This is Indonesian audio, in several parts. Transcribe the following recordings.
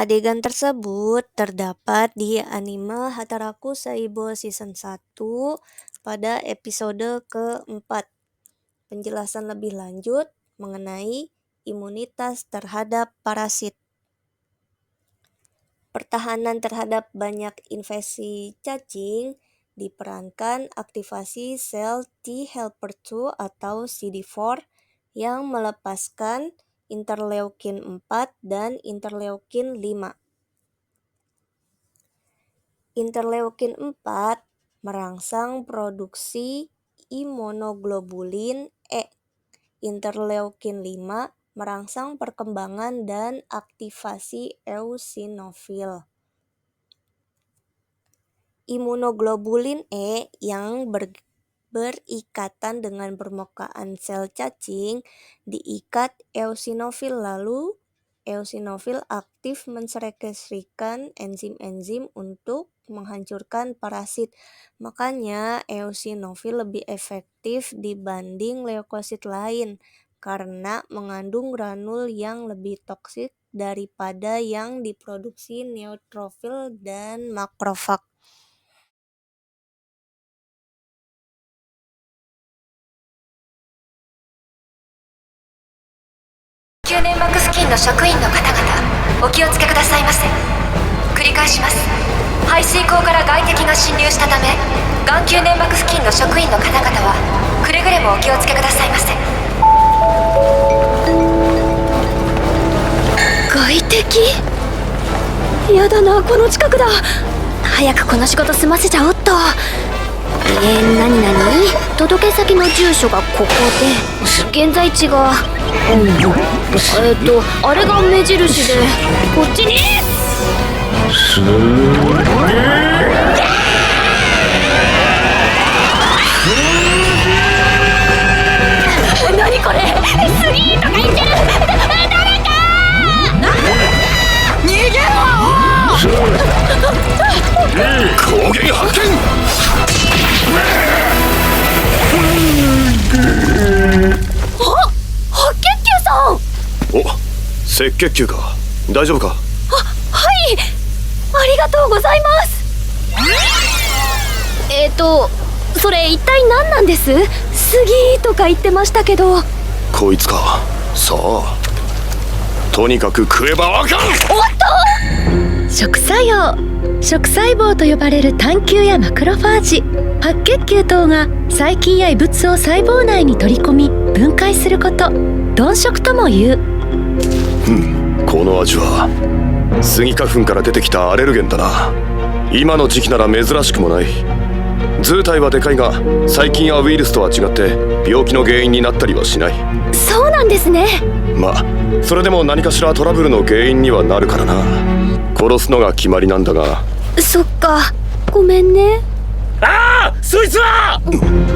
Adegan tersebut terdapat di anime Hataraku Saibo Season 1 pada episode keempat. Penjelasan lebih lanjut mengenai imunitas terhadap parasit. Pertahanan terhadap banyak infeksi cacing diperankan aktivasi sel T helper 2 atau CD4 yang melepaskan interleukin 4 dan interleukin 5. Interleukin 4 merangsang produksi imunoglobulin E. Interleukin 5 merangsang perkembangan dan aktivasi eosinofil. Imunoglobulin E yang berikatan dengan permukaan sel cacing diikat eosinofil, lalu eosinofil aktif mensekresikan enzim-enzim untuk menghancurkan parasit. Makanya eosinofil lebih efektif dibanding leukosit lain karena mengandung granul yang lebih toksik daripada yang diproduksi neutrofil dan makrofag.眼球粘膜付近の職員の方々、お気をつけくださいませ。繰り返します。排水口から外敵が侵入したため、眼球粘膜付近の職員の方々はくれぐれもお気をつけくださいませ。外敵？やだな、この近くだ。早くこの仕事済ませちゃおっと。なになに？届け先の住所がここで、現在地があれが目印で、こっちに何これ、スリーとか言ってる。誰か逃げろ。光源発見。白血球さん。お、赤血球か。大丈夫か。はい、ありがとうございます。それ一体何なんです？杉とか言ってましたけど。こいつか。さあ、とにかく食えばわかる。おっと、食作用、食細胞と呼ばれる単球やマクロファージ、白血球等が細菌や異物を細胞内に取り込み分解すること、鈍食とも言う。この味はスギ花粉から出てきたアレルゲンだな。今の時期なら珍しくもない。図体はでかいが細菌やウイルスとは違って病気の原因になったりはしない。そうなんですね。まあそれでも何かしらトラブルの原因にはなるからな。殺すのが決まりなんだが。そっか、ごめんね。ああ、そいつは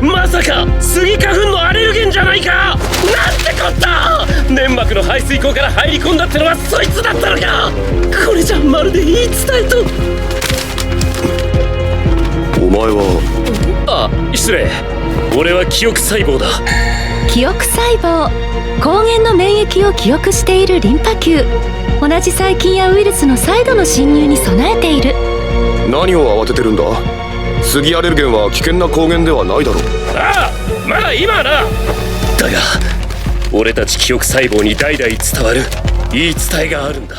まさかスギ花粉のアレルゲンじゃないか。なんてこった。粘膜の排水口から入り込んだってのはそいつだったのか。これじゃまるで言い伝えと。お前は。失礼。俺は記憶細胞だ。記憶細胞、抗原の免疫を記憶しているリンパ球、同じ細菌やウイルスの再度の侵入に備えている。何を慌ててるんだ。スギアレルゲンは危険な抗原ではないだろう。ああ、まだ今はな。だが俺たち記憶細胞に代々伝わる言い伝えがあるんだ。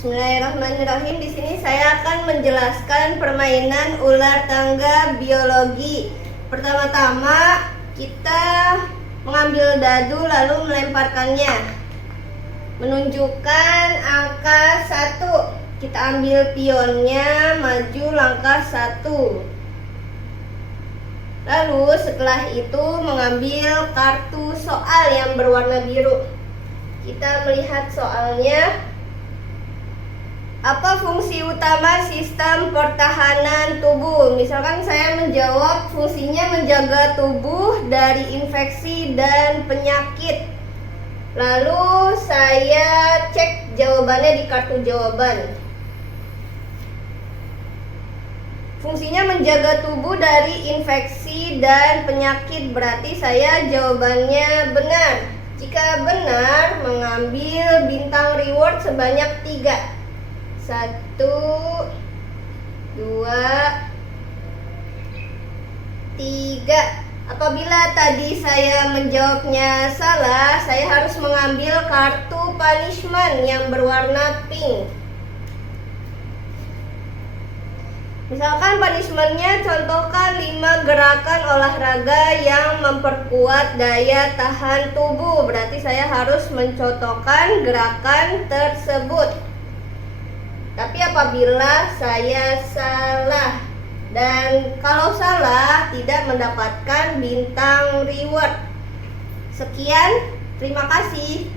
Bismillahirrahmanirrahim. Di sini saya akan menjelaskan permainan ular tangga biologi. Pertama-tama kita mengambil dadu lalu melemparkannya. Menunjukkan angka 1. Kita ambil pionnya, maju langkah 1. Lalu setelah itu mengambil kartu soal yang berwarna biru. Kita melihat soalnya. Apa fungsi utama sistem pertahanan tubuh? Misalkan saya menjawab fungsinya menjaga tubuh dari infeksi dan penyakit. Lalu saya cek jawabannya di kartu jawaban. Fungsinya menjaga tubuh dari infeksi dan penyakit, berarti saya jawabannya benar. Jika benar, mengambil bintang reward sebanyak 3. 1, 2, 3. Apabila tadi saya menjawabnya salah, saya harus mengambil kartu punishment yang berwarna pink. Misalkan punishmentnya, contohkan 5 gerakan olahraga yang memperkuat daya tahan tubuh. Berarti saya harus mencontohkan gerakan tersebut. Tapi apabila saya salah, dan kalau salah tidak mendapatkan bintang reward. Sekian, terima kasih.